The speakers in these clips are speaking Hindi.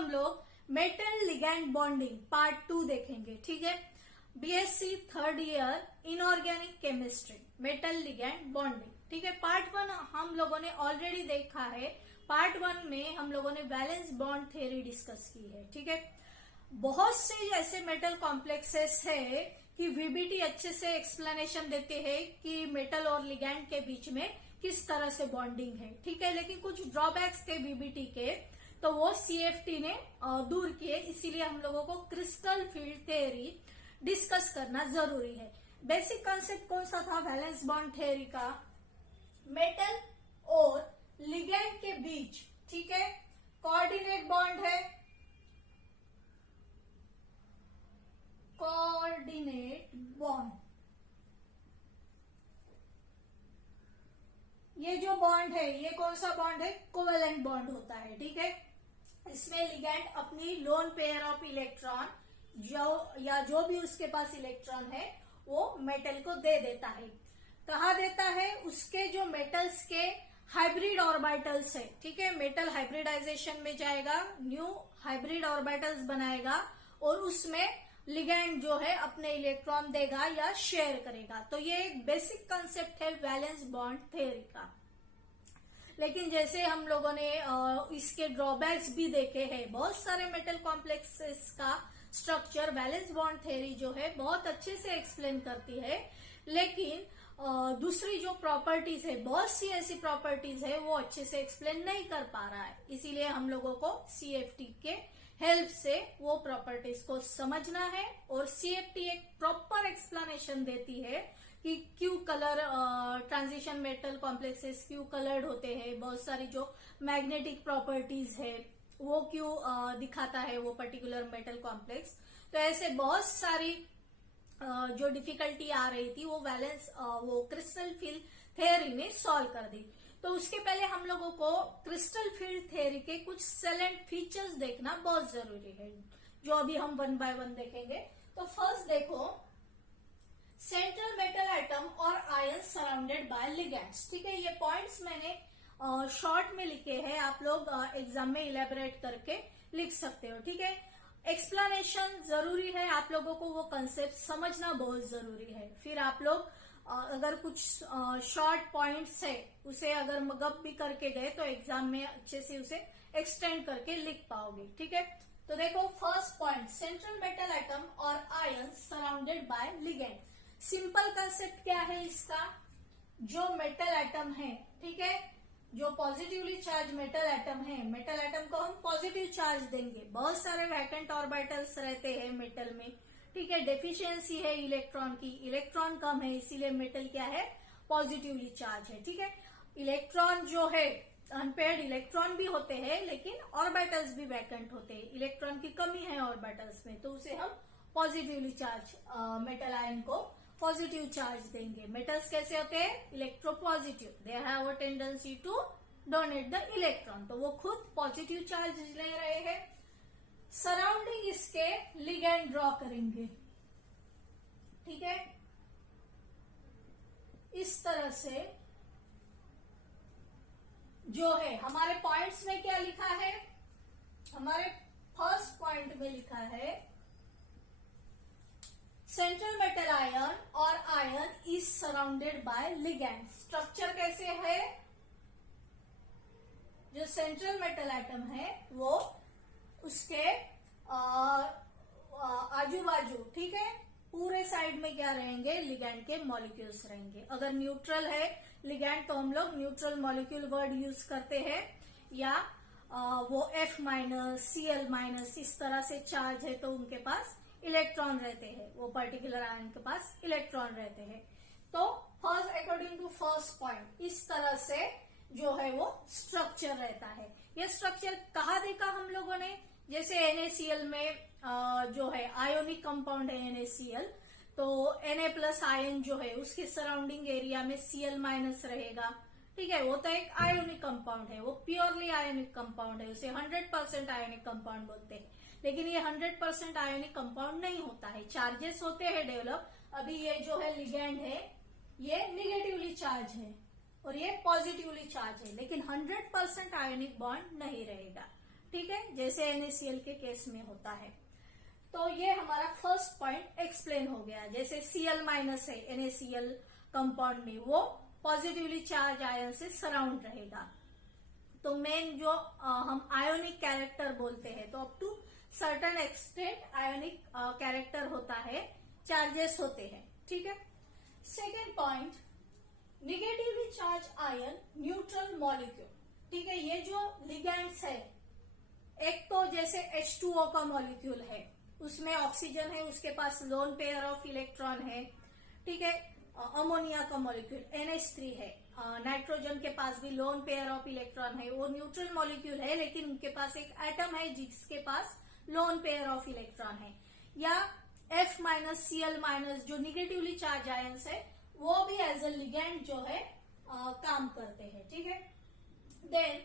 हम लोग मेटल लिगैंड बॉन्डिंग पार्ट 2 देखेंगे। ठीक है, BSc third year inorganic chemistry, metal ligand bonding. ठीक है, पार्ट 1 हम लोगों ने ऑलरेडी देखा है। पार्ट 1 में हम लोगों ने वैलेंस बॉन्ड थ्योरी डिस्कस की है। ठीक है, बहुत से ऐसे मेटल कॉम्प्लेक्सेस है कि वीबीटी अच्छे से एक्सप्लेनेशन देते हैं कि मेटल और लिगैंड के बीच में किस तरह से बॉन्डिंग है। ठीक है, लेकिन कुछ ड्रॉबैक्स थे वीबीटी के, तो वो सीएफटी ने दूर किए। इसीलिए हम लोगों को क्रिस्टल फील्ड थ्योरी डिस्कस करना जरूरी है। बेसिक कॉन्सेप्ट कौन सा था वैलेंस बॉन्ड थ्योरी का? मेटल और लिगैंड के बीच, ठीक है, कोऑर्डिनेट बॉन्ड है, कोऑर्डिनेट बॉन्ड। ये जो बॉन्ड है ये कौन सा बॉन्ड है? कोवेलेंट बॉन्ड होता है। ठीक है, इसमें लिगैंड अपनी लोन पेयर ऑफ इलेक्ट्रॉन जो भी उसके पास इलेक्ट्रॉन है वो मेटल को दे देता है। कहा देता है? उसके जो मेटल्स के हाइब्रिड ऑर्बिटल्स है। ठीक है, मेटल हाइब्रिडाइजेशन में जाएगा, न्यू हाइब्रिड ऑर्बिटल्स बनाएगा और उसमें लिगैंड जो है अपने इलेक्ट्रॉन देगा या शेयर करेगा। तो ये एक बेसिक कंसेप्ट है वैलेंस बॉन्ड थ्योरी का। लेकिन जैसे हम लोगों ने इसके ड्रॉबैक्स भी देखे हैं, बहुत सारे मेटल कॉम्प्लेक्सेस का स्ट्रक्चर वैलेंस बॉन्ड थ्योरी जो है बहुत अच्छे से एक्सप्लेन करती है, लेकिन दूसरी जो प्रॉपर्टीज है, बहुत सी ऐसी प्रॉपर्टीज है वो अच्छे से एक्सप्लेन नहीं कर पा रहा है। इसीलिए हम लोगों को सीएफटी के हेल्प से वो प्रॉपर्टीज को समझना है और सीएफटी एक प्रॉपर एक्सप्लेनेशन देती है कि क्यों कलर ट्रांजिशन मेटल कॉम्प्लेक्सेस क्यों कलर्ड होते हैं, बहुत सारी जो मैग्नेटिक प्रॉपर्टीज है वो क्यों दिखाता है वो पर्टिकुलर मेटल कॉम्प्लेक्स। तो ऐसे बहुत सारी जो डिफिकल्टी आ रही थी वो क्रिस्टल फील्ड थ्योरी ने सॉल्व कर दी। तो उसके पहले हम लोगों को क्रिस्टल फील्ड थ्योरी के कुछ सेलेंट फीचर्स देखना बहुत जरूरी है, जो अभी हम 1 बाय 1 देखेंगे। तो फर्स्ट देखो, सेंट्रल मेटल एटम और आयन सराउंडेड बाय लिगैंड्स। ठीक है, ये पॉइंट्स मैंने शॉर्ट में लिखे हैं, आप लोग एग्जाम में इलेबोरेट करके लिख सकते हो। ठीक है, एक्सप्लेनेशन जरूरी है, आप लोगों को वो कंसेप्ट समझना बहुत जरूरी है। फिर आप लोग अगर कुछ शॉर्ट पॉइंट्स है उसे अगर मगअप भी करके गए तो एग्जाम में अच्छे से उसे एक्सटेंड करके लिख पाओगे। ठीक है, तो देखो first point, central metal atom और ion surrounded by ligand. Simple concept क्या है इसका? जो मेटल एटम है, ठीक है, जो पॉजिटिवली चार्ज मेटल एटम है, मेटल एटम को हम पॉजिटिव चार्ज देंगे। बहुत सारे वैकेंट ऑर्बिटल्स रहते हैं मेटल में। ठीक है, डेफिशिएंसी है इलेक्ट्रॉन की, इलेक्ट्रॉन कम है, इसीलिए मेटल क्या है? पॉजिटिवली चार्ज है। ठीक है, इलेक्ट्रॉन जो है अनपेयर्ड इलेक्ट्रॉन भी होते हैं, लेकिन ऑर्बिटल्स भी वैकेंट होते हैं, इलेक्ट्रॉन की कमी है ऑर्बिटल्स में, तो उसे हम पॉजिटिवली चार्ज मेटल आयन को पॉजिटिव चार्ज देंगे। मेटल्स कैसे होते हैं? Electropositive, they have a tendency to donate the electron, तो वो खुद पॉजिटिव चार्ज ले रहे हैं। सराउंडिंग इसके लिगैंड ड्रॉ करेंगे। ठीक है, इस तरह से जो है हमारे पॉइंट्स में क्या लिखा है? हमारे फर्स्ट पॉइंट में लिखा है सेंट्रल मेटल आयन और ion is surrounded by ligand. Structure कैसे है? जो सेंट्रल मेटल एटम है वो उसके आजू बाजू, ठीक है, पूरे साइड में क्या रहेंगे? लिगैंड के मॉलिक्यूल्स रहेंगे। अगर न्यूट्रल है लिगैंड तो हम लोग न्यूट्रल मॉलिक्यूल वर्ड यूज करते हैं, या वो F माइनस Cl माइनस इस तरह से चार्ज है तो उनके पास इलेक्ट्रॉन रहते हैं, वो पर्टिकुलर आयन के पास इलेक्ट्रॉन रहते हैं। तो first according to first point इस तरह से जो है वो स्ट्रक्चर रहता है। ये स्ट्रक्चर कहा देखा हम लोगों ने? जैसे NaCl में जो है आयोनिक कंपाउंड है NaCl, तो Na+ आयन जो है उसके सराउंडिंग एरिया में Cl- रहेगा। ठीक है, वो तो एक आयोनिक कंपाउंड है, वो प्योरली आयोनिक कंपाउंड है, उसे 100% आयोनिक कंपाउंड बोलते हैं। लेकिन ये 100% आयोनिक कंपाउंड नहीं होता है, चार्जेस होते हैं डेवलप। अभी ये जो है लिगैंड है ये निगेटिवली चार्ज है और ये पॉजिटिवली चार्ज है, लेकिन 100% आयोनिक बॉन्ड नहीं रहेगा। ठीक है, जैसे NaCl के केस में होता है। तो ये हमारा फर्स्ट पॉइंट एक्सप्लेन हो गया। जैसे Cl माइनस है NaCl कंपाउंड में, वो पॉजिटिवली चार्ज आयन से सराउंड रहेगा। तो मेन जो हम आयोनिक कैरेक्टर बोलते हैं, तो up to certain extent ionic character होता है, चार्जेस होते हैं, ठीक है। Second point, negatively charge ion neutral molecule, ठीक है। ये जो लिगेंड्स है, एक तो जैसे H2O का मॉलिक्यूल है, उसमें ऑक्सीजन है, उसके पास लोन पेयर ऑफ इलेक्ट्रॉन है, ठीक है। अमोनिया का मॉलिक्यूल NH3 है, नाइट्रोजन के पास भी लोन पेयर ऑफ इलेक्ट्रॉन है, वो न्यूट्रल मॉलिक्यूल है, लेकिन उनके पास एक एटम है जिसके पास लोन पेयर ऑफ इलेक्ट्रॉन है। या F माइनस Cl माइनस जो निगेटिवली चार्ज आयंस है, वो भी एज ए लिगेंड जो है काम करते हैं, ठीक है। Then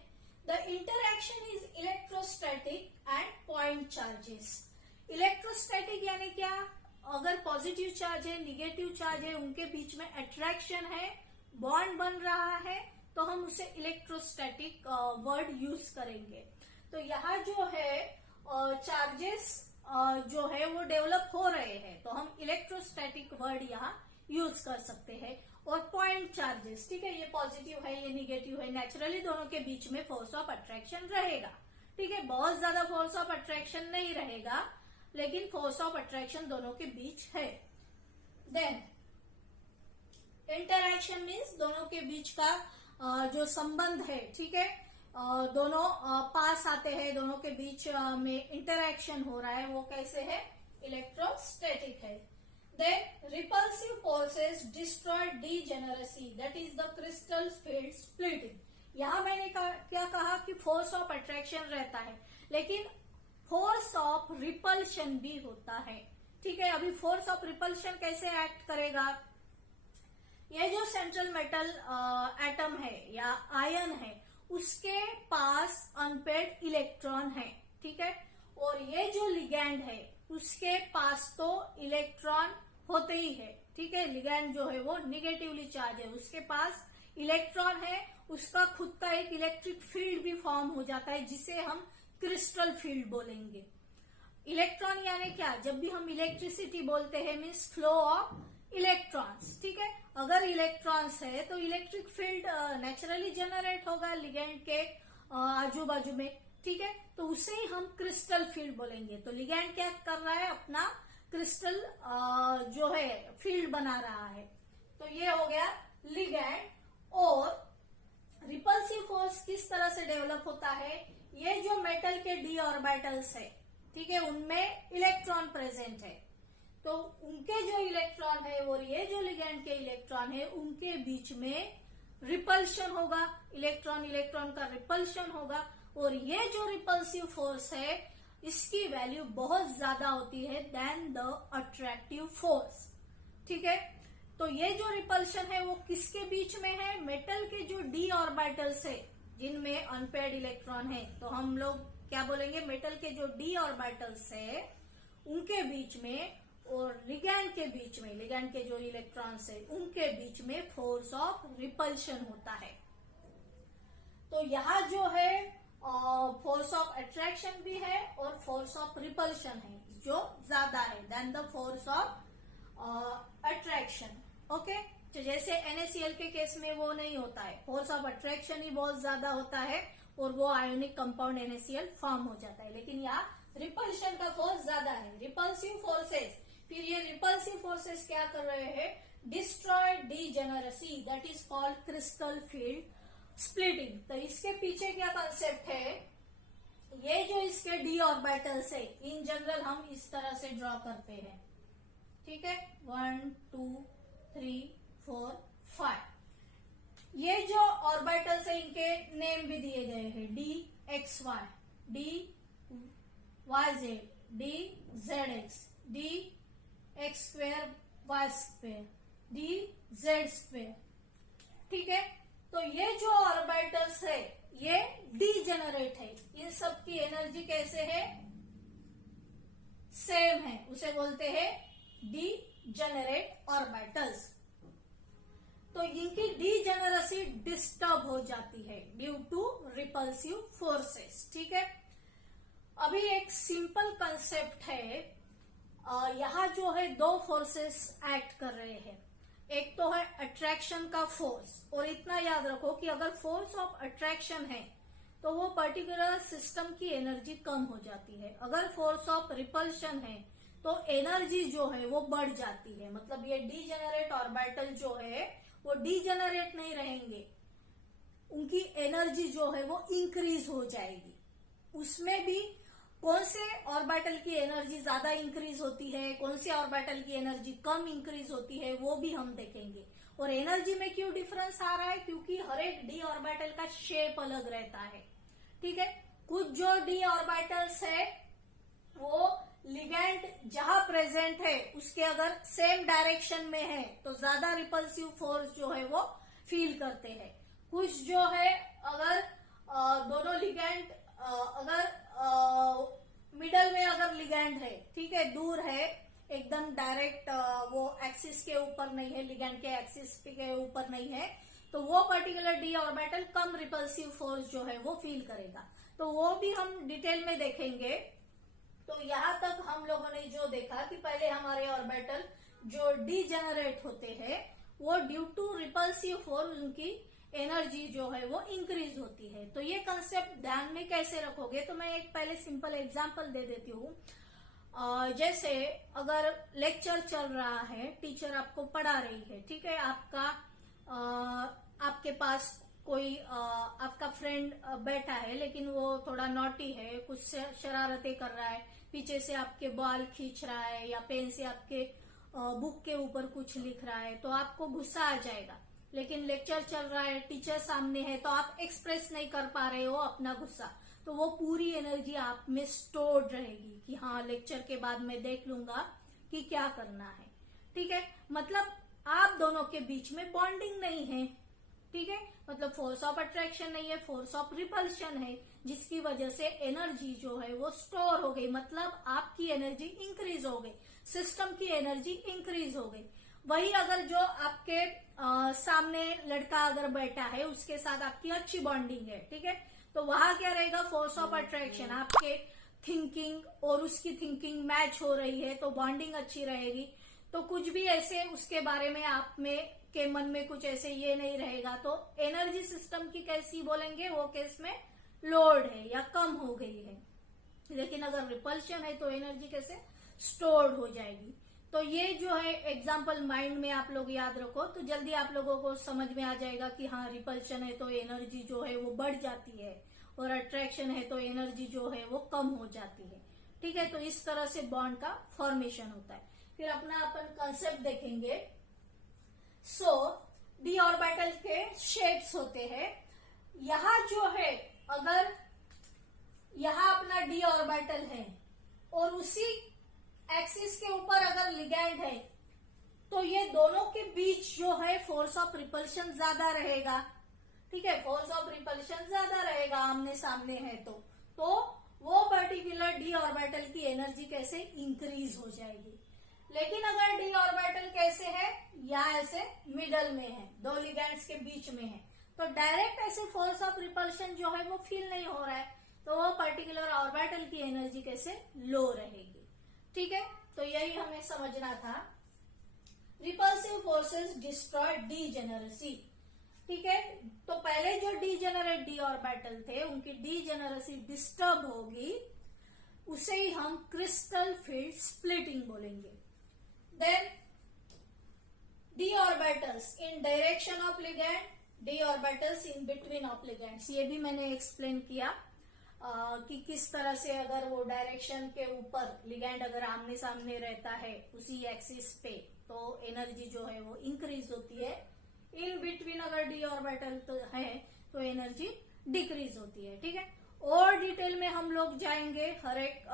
the interaction is electrostatic and point charges. Electrostatic यानी क्या, अगर पॉजिटिव चार्ज है, निगेटिव चार्ज है, उनके बीच में अट्रैक्शन है, बॉन्ड बन रहा है, तो हम उसे इलेक्ट्रोस्टैटिक वर्ड यूज करेंगे। तो यहाँ जो है चार्जेस जो है वो डेवलप हो रहे हैं, तो हम इलेक्ट्रोस्टैटिक वर्ड यहाँ यूज कर सकते हैं। और पॉइंट चार्जेस, ठीक है, ये पॉजिटिव है, ये निगेटिव है, नेचुरली दोनों के बीच में फोर्स ऑफ अट्रैक्शन रहेगा, ठीक है। बहुत ज्यादा फोर्स ऑफ अट्रैक्शन नहीं रहेगा, लेकिन फोर्स ऑफ अट्रैक्शन दोनों के बीच है। देन इंटरएक्शन मीन्स दोनों के बीच का जो संबंध है, ठीक है, दोनों पास आते हैं, दोनों के बीच में इंटरएक्शन हो रहा है, वो कैसे है, इलेक्ट्रोस्टैटिक है। Then repulsive forces destroy degeneracy, that is the crystal field splitting. यहां मैंने क्या कहा कि फोर्स ऑफ अट्रैक्शन रहता है, लेकिन फोर्स ऑफ रिपल्शन भी होता है, ठीक है। अभी फोर्स ऑफ रिपल्शन कैसे एक्ट करेगा, ये जो सेंट्रल मेटल एटम है या आयन है, उसके पास अनपेयर्ड इलेक्ट्रॉन है, ठीक है। और ये जो लिगैंड है, उसके पास तो इलेक्ट्रॉन होते ही है, ठीक है। लिगैंड जो है वो निगेटिवली चार्ज है, उसके पास इलेक्ट्रॉन है, उसका खुद का एक इलेक्ट्रिक फील्ड भी फॉर्म हो जाता है, जिसे हम क्रिस्टल फील्ड बोलेंगे। इलेक्ट्रॉन यानी क्या, जब भी हम इलेक्ट्रिसिटी बोलते हैं मीन्स फ्लो ऑफ इलेक्ट्रॉन्स, ठीक है। अगर इलेक्ट्रॉन्स है तो इलेक्ट्रिक फील्ड नेचुरली जनरेट होगा लिगैंड के आजू बाजू में, ठीक है। तो उसे ही हम क्रिस्टल फील्ड बोलेंगे। तो लिगैंड क्या कर रहा है, अपना क्रिस्टल जो है फील्ड बना रहा है। तो ये हो गया लिगैंड। और रिपल्सिव फोर्स किस तरह से डेवलप होता है, ये जो मेटल के डी ऑर्बिटल्स है, ठीक है, उनमें इलेक्ट्रॉन प्रेजेंट है, तो उनके जो इलेक्ट्रॉन है और ये जो लिगैंड के इलेक्ट्रॉन है, उनके बीच में रिपल्शन होगा, इलेक्ट्रॉन इलेक्ट्रॉन का रिपल्शन होगा। और ये जो रिपल्सिव फोर्स है, इसकी वैल्यू बहुत ज्यादा होती है देन द अट्रैक्टिव फोर्स, ठीक है। तो ये जो रिपल्शन है वो किसके बीच में है, मेटल के जो डी ऑर्बिटल्स है जिनमें अनपेयर्ड इलेक्ट्रॉन है, तो हम लोग क्या बोलेंगे, मेटल के जो डी ऑर्बिटल्स है उनके बीच में और लिगैंड के बीच में, लिगैंड के जो इलेक्ट्रॉन्स है उनके बीच में फोर्स ऑफ रिपल्शन होता है। तो यहाँ जो है फोर्स ऑफ अट्रैक्शन भी है और फोर्स ऑफ रिपल्शन है, जो ज्यादा है then the force of attraction, okay. तो जैसे NaCl के केस में वो नहीं होता है, फोर्स ऑफ अट्रैक्शन ही बहुत ज्यादा होता है और वो आयोनिक कंपाउंड NaCl फॉर्म हो जाता है। लेकिन यहाँ रिपल्शन का फोर्स ज्यादा है, रिपल्सिव फोर्सेस। फिर ये रिपल्सिव फोर्सेस क्या कर रहे हैं, destroy degeneracy, that is called crystal field splitting. तो इसके पीछे क्या कंसेप्ट है, ये जो इसके डी ऑर्बिटल्स है, इन जनरल हम इस तरह से ड्रॉ करते हैं, ठीक है, 1 2 3 4 5। ये जो ऑर्बिटल्स है इनके नेम भी दिए गए हैं, DXY, DYZ, DZX, DX2, Y2, DZ2, ठीक है। तो ये जो ऑर्बिटल्स है ये डीजेनरेट है, इन सब की एनर्जी कैसे है, सेम है, उसे बोलते हैं डीजेनरेट ऑर्बिटल्स। तो इनकी डीजेनरेसी डिस्टर्ब हो जाती है ड्यू टू रिपल्सिव फोर्सेस, ठीक है। अभी एक सिंपल कंसेप्ट है, यहाँ जो है दो फोर्सेस एक्ट कर रहे हैं। एक तो है अट्रैक्शन का फोर्स, और इतना याद रखो कि अगर फोर्स ऑफ अट्रैक्शन है तो वो पर्टिकुलर सिस्टम की एनर्जी कम हो जाती है। अगर फोर्स ऑफ रिपल्शन है तो एनर्जी जो है वो बढ़ जाती है। मतलब ये डीजेनरेट ऑर्बिटल जो है वो डीजेनरेट नहीं रहेंगे, उनकी एनर्जी जो है वो इंक्रीज हो जाएगी। उसमें भी कौन से ऑर्बिटल की एनर्जी ज्यादा इंक्रीज होती है, कौन से ऑर्बिटल की एनर्जी कम इंक्रीज होती है, वो भी हम देखेंगे। और एनर्जी में क्यों डिफरेंस आ रहा है, क्योंकि हर एक डी ऑर्बिटल का शेप अलग रहता है। ठीक है, कुछ जो डी ऑर्बिटल्स है वो लिगेंड जहां प्रेजेंट है उसके अगर सेम डायरेक्शन में है तो ज्यादा रिपल्सिव फोर्स जो है वो फील करते हैं। कुछ जो है अगर दोनों लिगेंड अगर मिडल में अगर लिगेंड है, ठीक है, दूर है, एकदम डायरेक्ट वो एक्सिस के ऊपर नहीं है, लिगेंड के एक्सिस के ऊपर नहीं है, तो वो पर्टिकुलर डी ऑर्बिटल कम रिपल्सिव फोर्स जो है वो फील करेगा। तो वो भी हम डिटेल में देखेंगे। तो यहां तक हम लोगों ने जो देखा कि पहले हमारे ऑर्बिटल जो डीजेनरेट होते हैं वो ड्यू टू रिपल्सिव फोर्स उनकी एनर्जी जो है वो इंक्रीज होती है। तो ये कंसेप्ट ध्यान में कैसे रखोगे, तो मैं एक पहले सिंपल एग्जांपल दे देती हूँ। जैसे अगर लेक्चर चल रहा है, टीचर आपको पढ़ा रही है, ठीक है, आपके पास कोई आपका फ्रेंड बैठा है लेकिन वो थोड़ा नॉटी है, कुछ शरारतें कर रहा है, पीछे से आपके बाल खींच रहा है या पेन से आपके बुक के ऊपर कुछ लिख रहा है, तो आपको गुस्सा आ जाएगा। लेकिन लेक्चर चल रहा है, टीचर सामने है, तो आप एक्सप्रेस नहीं कर पा रहे हो अपना गुस्सा, तो वो पूरी एनर्जी आप में स्टोर्ड रहेगी कि हाँ लेक्चर के बाद मैं देख लूंगा कि क्या करना है। ठीक है, मतलब आप दोनों के बीच में बॉन्डिंग नहीं है। ठीक है, मतलब फोर्स ऑफ अट्रैक्शन नहीं है, फोर्स ऑफ रिपल्शन है, जिसकी वजह से एनर्जी जो है वो स्टोर हो गई, मतलब आपकी एनर्जी इंक्रीज हो गई, सिस्टम की एनर्जी इंक्रीज हो गई। वही अगर जो आपके सामने लड़का अगर बैठा है उसके साथ आपकी अच्छी बॉन्डिंग है, ठीक है, तो वहां क्या रहेगा, फोर्स ऑफ अट्रैक्शन, आपके थिंकिंग और उसकी थिंकिंग मैच हो रही है तो बॉन्डिंग अच्छी रहेगी। तो कुछ भी ऐसे उसके बारे में आप में के मन में कुछ ऐसे ये नहीं रहेगा, तो एनर्जी सिस्टम की कैसी बोलेंगे, वो केस में लोड है या कम हो गई है। लेकिन अगर रिपल्शन है तो एनर्जी कैसे स्टोर्ड हो जाएगी। तो ये जो है एग्जाम्पल माइंड में आप लोग याद रखो, तो जल्दी आप लोगों को समझ में आ जाएगा कि हाँ रिपल्शन है तो एनर्जी जो है वो बढ़ जाती है, और अट्रैक्शन है तो एनर्जी जो है वो कम हो जाती है। ठीक है, तो इस तरह से बॉन्ड का फॉर्मेशन होता है। फिर अपना अपन कंसेप्ट देखेंगे। सो डी ऑर्बिटल के शेप्स होते हैं। यहां जो है अगर यहां अपना डी ऑर्बिटल है और उसी एक्सिस के ऊपर अगर लिगेंड है तो ये दोनों के बीच जो है फोर्स ऑफ रिपल्शन ज्यादा रहेगा। ठीक है, फोर्स ऑफ रिपल्शन ज्यादा रहेगा, आमने सामने है तो वो पर्टिकुलर डी ऑर्बिटल की एनर्जी कैसे इंक्रीज हो जाएगी। लेकिन अगर डी ऑर्बिटल कैसे है, या ऐसे मिडल में है, दो लिगेंड्स के बीच में है, तो डायरेक्ट ऐसे फोर्स ऑफ रिपल्शन जो है वो फील नहीं हो रहा है, तो वो पर्टिकुलर ऑर्बिटल की एनर्जी कैसे लो रहेगी। ठीक है, तो यही हमें समझना था। Repulsive forces destroy degeneracy. ठीक है, तो पहले जो डीजेनरेट डी ऑर्बिटल थे उनकी डीजेनरेसी डिस्टर्ब होगी, उसे ही हम क्रिस्टल फील्ड स्प्लिटिंग बोलेंगे। Then d orbitals in direction of ligand, d orbitals in between of ligands, ये भी मैंने एक्सप्लेन किया कि किस तरह से अगर वो डायरेक्शन के ऊपर लिगैंड अगर आमने सामने रहता है उसी एक्सिस पे तो एनर्जी जो है वो इंक्रीज होती है, इन बिटवीन अगर डी ऑर्बिटल तो है तो एनर्जी डिक्रीज होती है। ठीक है, और डिटेल में हम लोग जाएंगे, हर एक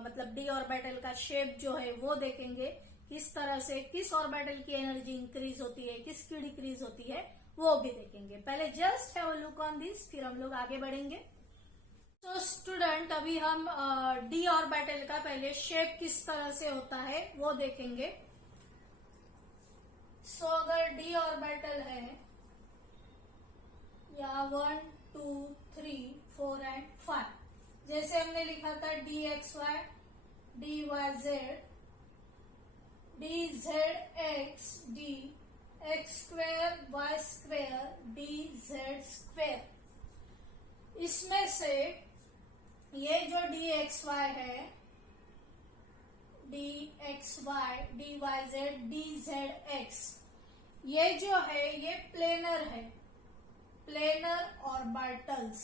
मतलब डी ऑर्बिटल का शेप जो है वो देखेंगे, किस तरह से किस ऑर्बिटल की एनर्जी इंक्रीज होती है, किसकी डिक्रीज होती है, वो भी देखेंगे। पहले just have a look on this, फिर हम लोग आगे बढ़ेंगे। तो स्टूडेंट अभी हम डी ऑर्बिटल का पहले शेप किस तरह से होता है वो देखेंगे। सो अगर डी ऑर्बिटल है या 1 2 3 4 एंड 5, जैसे हमने लिखा था dxy dyz dzx d x square y square dz square. इसमें से ये जो dxy है dxy dyz dzx ये जो है ये प्लेनर है, प्लेनर ऑर्बिटल्स।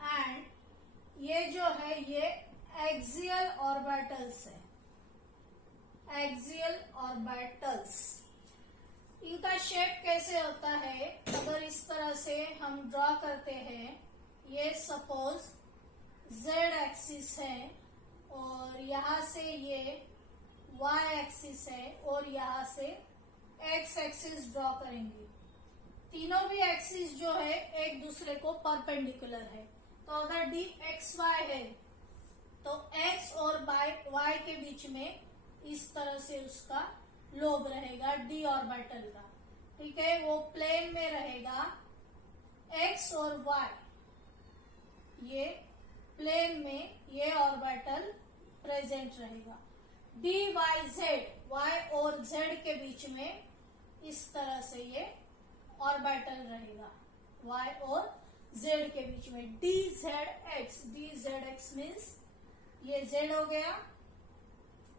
एंड ये जो है ये एक्सियल ऑर्बिटल्स है, एक्सियल ऑर्बिटल्स। इनका शेप कैसे होता है, अगर इस तरह से हम ड्रॉ करते हैं, ये सपोज z एक्सिस है और यहाँ से ये y एक्सिस है और यहाँ से x एक्सिस ड्रॉ करेंगे। तीनों भी एक्सिस जो है एक दूसरे को परपेंडिकुलर है। तो अगर dxy है तो x और y के बीच में इस तरह से उसका लोब रहेगा d ऑर्बिटल का, ठीक है, वो प्लेन में रहेगा। x और y ये प्लेन में ये ऑर्बिटल प्रेजेंट रहेगा। dyz y और z के बीच में इस तरह से ये ऑर्बिटल रहेगा, y और z के बीच में। dzx मीन्स ये z हो गया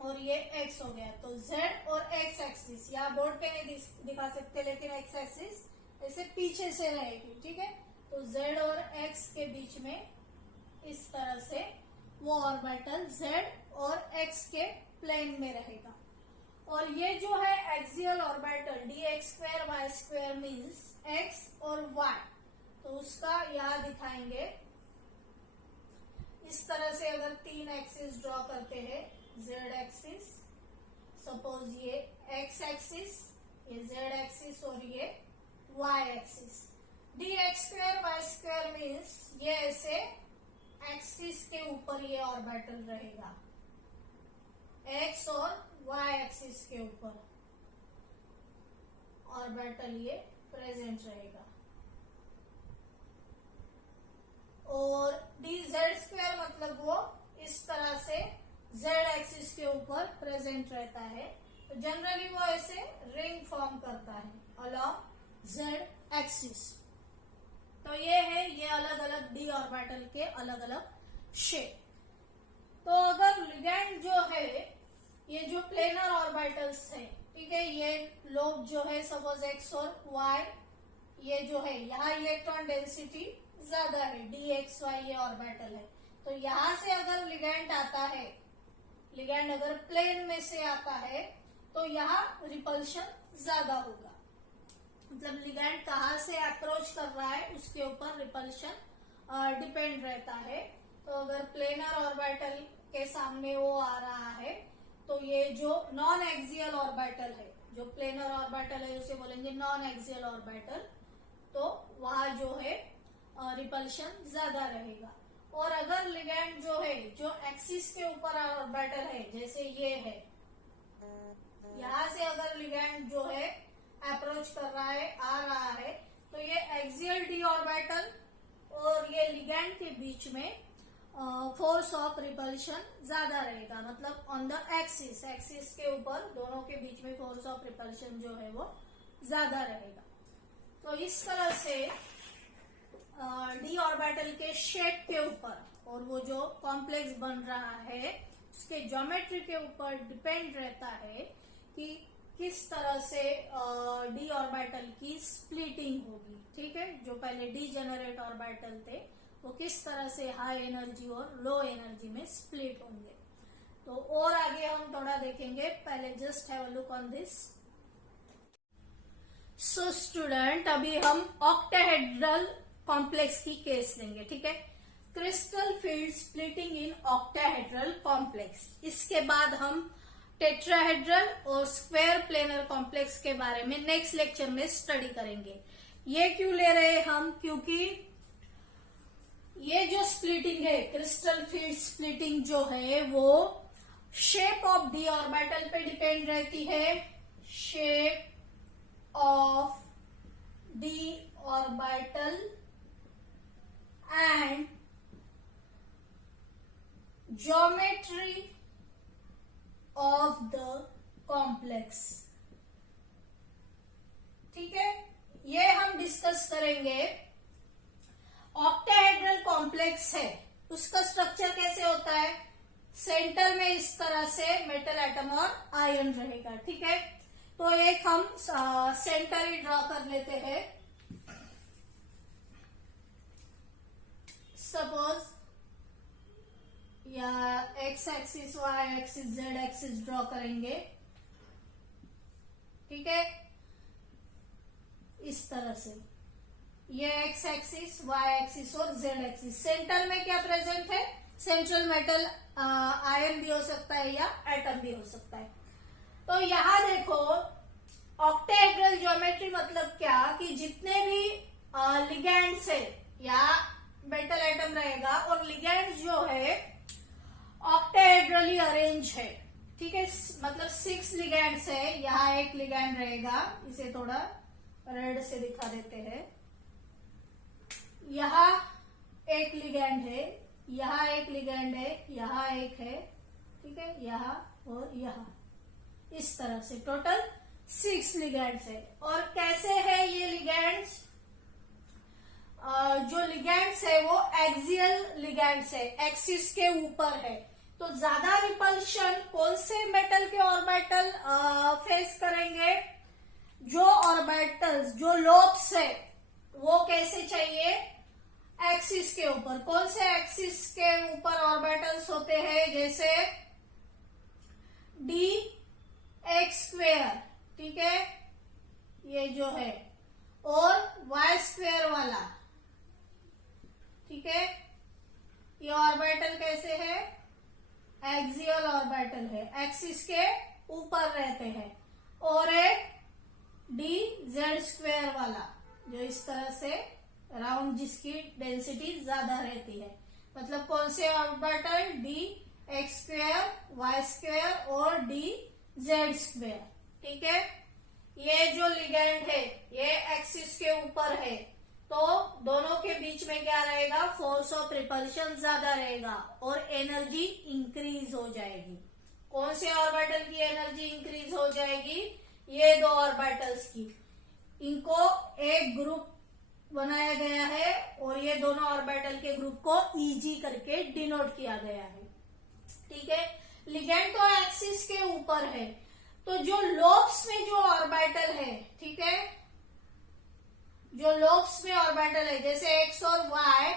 और ये x हो गया। तो z और x एक्सिस यहाँ बोर्ड पे नहीं दिखा सकते, लेकिन x एक्सिस ऐसे पीछे से रहेगी, ठीक है। तो z और x के बीच में इस तरह से वो ऑर्बिटल z और x के प्लेन में रहेगा। और ये जो है axial orbital dx square y square means x और y, तो उसका यहाँ दिखाएंगे इस तरह से। अगर तीन एक्सिस ड्रॉ करते हैं, z एक्सिस, सपोज ये x एक्सिस, ये z एक्सिस और ये y axis. dx square y square means ये ऐसे एक्सिस के ऊपर ये ऑर्बिटल रहेगा, x और y एक्सिस के ऊपर ऑर्बिटल ये प्रेजेंट रहेगा। और dz स्क्वायर मतलब वो इस तरह से z एक्सिस के ऊपर प्रेजेंट रहता है। तो जनरली वो ऐसे रिंग फॉर्म करता है अलॉन्ग z एक्सिस। तो ये है ये अलग अलग d ऑर्बिटल के अलग अलग शेप। तो अगर लिगेंड जो है ये जो प्लेनर ऑर्बिटल्स है, ठीक है, ये लोब जो है सपोज x और y, ये जो है यहाँ इलेक्ट्रॉन डेंसिटी ज्यादा है, dxy ये ऑर्बिटल है। तो यहाँ से अगर लिगेंड आता है, लिगेंड अगर प्लेन में से आता है तो यहाँ रिपल्शन ज्यादा होगा। मतलब लिगेंड कहाँ से अप्रोच कर रहा है उसके ऊपर रिपल्शन डिपेंड रहता है। तो अगर प्लेनर ऑर्बिटल के सामने वो आ रहा है तो ये जो नॉन एक्सियल ऑर्बिटल है, जो प्लेनर ऑर्बिटल है उसे बोलेंगे नॉन एक्सियल ऑर्बिटल, तो वहां जो है रिपल्शन ज्यादा रहेगा। और अगर लिगेंड जो है जो एक्सिस के ऊपर ऑर्बिटल है, जैसे ये है, यहाँ से अगर लिगेंड जो है अप्रोच कर रहा है, आ रहा है, तो ये एक्सियल डी ऑर्बिटल और ये लिगेंड के बीच में फोर्स ऑफ रिपल्शन ज्यादा रहेगा। मतलब ऑन द एक्सिस, एक्सिस के ऊपर दोनों के बीच में फोर्स ऑफ रिपल्शन जो है वो ज्यादा रहेगा। तो इस तरह से डी ऑर्बिटल के शेप के ऊपर और वो जो कॉम्प्लेक्स बन रहा है उसके ज्योमेट्री के ऊपर डिपेंड रहता है कि किस तरह से डी ऑर्बिटल की स्प्लिटिंग होगी, ठीक है। जो पहले डीजेनरेट ऑर्बिटल थे वो किस तरह से हाई एनर्जी और लो एनर्जी में स्प्लिट होंगे। तो और आगे हम थोड़ा देखेंगे, पहले just have a look on this. So student, अभी हम ऑक्टाहेड्रल कॉम्प्लेक्स की केस लेंगे, ठीक है। Crystal field splitting in octahedral complex. इसके बाद हम टेट्राहेड्रल और स्क्वायर प्लेनर कॉम्प्लेक्स के बारे में नेक्स्ट लेक्चर में स्टडी करेंगे। ये क्यों ले रहे हैं हम, क्योंकि ये जो स्प्लिटिंग है, क्रिस्टल फील्ड स्प्लिटिंग जो है वो शेप ऑफ डी ऑर्बिटल पे डिपेंड रहती है। Shape of D orbital and geometry of the complex. ठीक है, ये हम डिस्कस करेंगे। ऑक्टाहेड्रल कॉम्प्लेक्स है, उसका स्ट्रक्चर कैसे होता है? सेंटर में इस तरह से मेटल एटम और आयन रहेगा। ठीक है, तो एक हम सेंटर ही ड्रॉ कर लेते हैं। सपोज या X axis, Y axis, Z axis draw करेंगे। ठीक है, इस तरह से ये एक्स एक्सिस, वाई एक्सिस और जेड एक्सिस। सेंटर में क्या प्रेजेंट है? सेंट्रल मेटल आयन भी हो सकता है या एटम भी हो सकता है। तो यहां देखो, ऑक्टाहेड्रल ज्योमेट्री मतलब क्या कि जितने भी लिगैंड्स है या मेटल एटम रहेगा और लिगैंड जो है ऑक्टाहेड्रली अरेंज है। ठीक है, मतलब 6 लिगैंड्स है। यहाँ एक लिगैंड रहेगा, इसे थोड़ा रेड से दिखा देते हैं। यहाँ एक लिगैंड है, यहाँ एक लिगैंड है, यहाँ एक है। ठीक है, यहाँ और यहाँ, इस तरह से टोटल 6 लिगैंड्स है। और कैसे है ये लिगैंड्स? जो लिगैंड्स है वो एक्सियल लिगैंड्स है, एक्सिस के ऊपर है। तो ज्यादा रिपल्शन कौन से मेटल के ऑर्बिटल फेस करेंगे? जो ऑर्बिटल्स, जो लोब्स है वो कैसे चाहिए? एक्सिस के ऊपर। कौन से एक्सिस के ऊपर ऑर्बिटल्स होते हैं? जैसे डी एक्स स्क्वेयर, ठीक है, ये जो है, और वाई स्क्वेयर वाला। ठीक है, ये ऑर्बिटल कैसे है? एक्सियल ऑर्बिटल है, एक्सिस के ऊपर रहते हैं। और एक डी जेड स्क्वेयर वाला, जो इस तरह से राउंड, जिसकी डेंसिटी ज्यादा रहती है। मतलब कौन से orbital? D x square, y square और डी जेड स्क्वेयर। ठीक है, ये जो लिगैंड है ये एक्सिस के ऊपर है, तो दोनों के बीच में क्या रहेगा? फोर्स ऑफ रिपल्शन ज्यादा रहेगा और एनर्जी इंक्रीज हो जाएगी। कौन से ऑर्बिटल की एनर्जी इंक्रीज हो जाएगी? ये दो ऑर्बिटल्स की। इनको एक ग्रुप बनाया गया है और ये दोनों ऑर्बिटल के ग्रुप को ईजी करके डिनोट किया गया है। ठीक है, लिगैंड तो एक्सिस के ऊपर है, तो जो लोब्स में जो ऑर्बिटल है, ठीक है, जो लोब्स में ऑर्बिटल है, जैसे एक्स और वाई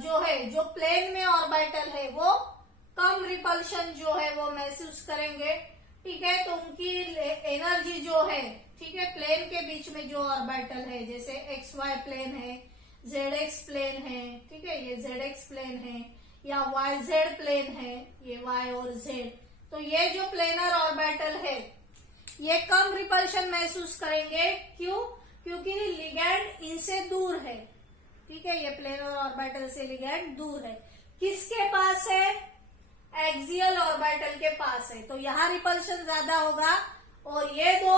जो है, जो प्लेन में ऑर्बिटल है, वो कम रिपल्शन जो है वो महसूस करेंगे। ठीक है, तो उनकी एनर्जी जो है, ठीक है, प्लेन के बीच में जो ऑर्बिटल है, जैसे एक्स वाई प्लेन है, जेड एक्स प्लेन है, ठीक है, ये जेड एक्स प्लेन है, या वाई जेड प्लेन है, ये वाई और जेड। तो ये जो प्लेनर ऑर्बिटल है ये कम रिपल्शन महसूस करेंगे। क्यों? क्योंकि लिगैंड इनसे दूर है। ठीक है, ये प्लेनर ऑर्बिटल से लिगैंड दूर है। किसके पास है? एक्सियल ऑर्बिटल के पास है, तो यहाँ रिपल्शन ज्यादा होगा और ये दो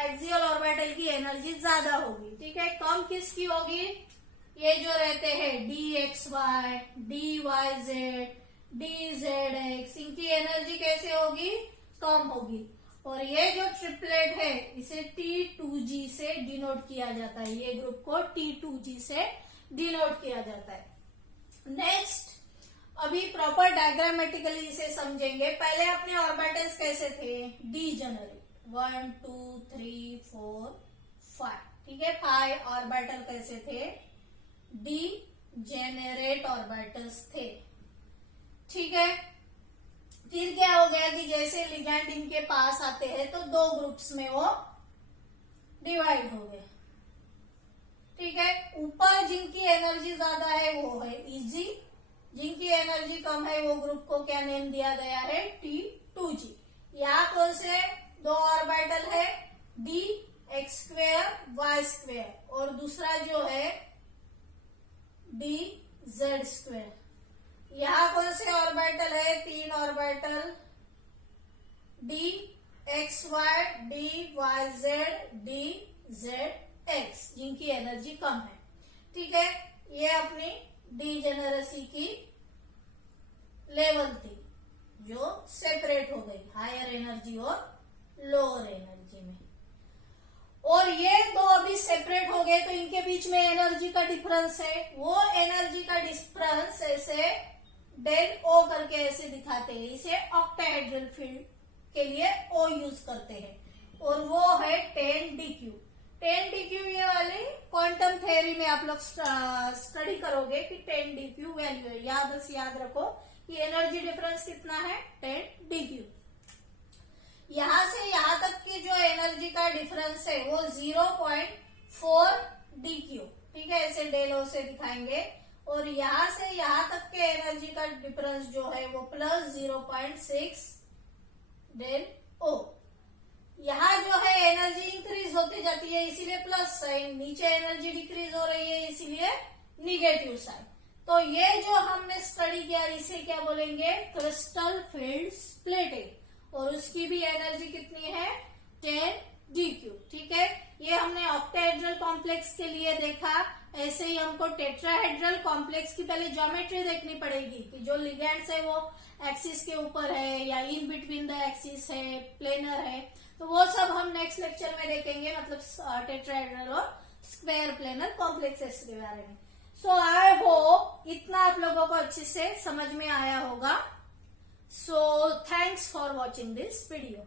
एक्सियल ऑर्बिटल की एनर्जी ज्यादा होगी। ठीक है, कम किसकी होगी? ये जो रहते हैं d x y, d y z, d z x, इनकी एनर्जी कैसे होगी? कम होगी। और ये जो ट्रिपलेट है इसे T2G से डिनोट किया जाता है। ये ग्रुप को T2G से डिनोट किया जाता है। नेक्स्ट, अभी प्रॉपर डायग्रामेटिकली इसे समझेंगे। पहले अपने ऑर्बिटल्स कैसे थे? डीजेनरेट, 1 2 3 4 5। ठीक है, 5 ऑर्बिटल कैसे थे? डीजेनरेट ऑर्बिटल्स थे। ठीक है, फिर क्या हो गया कि जैसे लिगैंड इनके पास आते हैं तो दो ग्रुप्स में वो डिवाइड हो गए। ठीक है, ऊपर जिनकी एनर्जी ज्यादा है वो है इजी, जिनकी एनर्जी कम है वो ग्रुप को क्या नेम दिया गया है? T2G। यहाँ कौन से दो ऑर्बिटल है? D x square, y square, और दूसरा जो है डी जेड स्क्वेयर। यहाँ कौन से ऑर्बिटल है? 3 orbital, d x y, d y z, d z x, जिनकी एनर्जी कम है। ठीक है, ये अपनी डीजेनरेसी की लेवल एनर्जी और लोअर एनर्जी में। और ये दो अभी सेपरेट हो गए तो इनके बीच में एनर्जी का डिफरेंस है, वो एनर्जी का डिफरेंस ऐसे डेल ओ करके ऐसे दिखाते हैं, इसे ऑक्टाहेड्रल फील्ड के लिए ओ यूज करते हैं और वो है 10 DQ। 10 DQ ये वाली क्वांटम थ्योरी में आप लोग स्टडी करोगे कि 10 DQ वैल्यू है, याद रखो कि एनर्जी डिफरेंस कितना है 10 DQ। यहां से यहां तक की जो एनर्जी का डिफरेंस है वो 0.4 DQ, ठीक है, ऐसे डेल ओ से दिखाएंगे। और यहां से यहां तक के एनर्जी का डिफरेंस जो है वो प्लस 0.6 डेल ओ। यहाँ जो है एनर्जी इंक्रीज होती जाती है इसीलिए प्लस साइन, नीचे एनर्जी डिक्रीज हो रही है इसीलिए निगेटिव साइन। तो ये जो हमने स्टडी किया इसे क्या बोलेंगे, क्रिस्टल फील्ड स्प्लिटिंग, और उसकी भी एनर्जी कितनी है 10 DQ, ठीक है। ये हमने ऑक्टाहेड्रल कॉम्प्लेक्स के लिए देखा। ऐसे ही हमको टेट्राहेड्रल कॉम्प्लेक्स की पहले ज्योमेट्री देखनी पड़ेगी कि जो लिगेंड्स है वो एक्सिस के ऊपर है या इन बिटवीन द एक्सिस है, प्लेनर है, तो वो सब हम नेक्स्ट लेक्चर में देखेंगे, मतलब टेट्राहेड्रल और स्क्वायर प्लेनर कॉम्प्लेक्सेस के बारे में। सो आई होप इतना आप लोगों को अच्छे से समझ में आया होगा। So thanks for watching this video.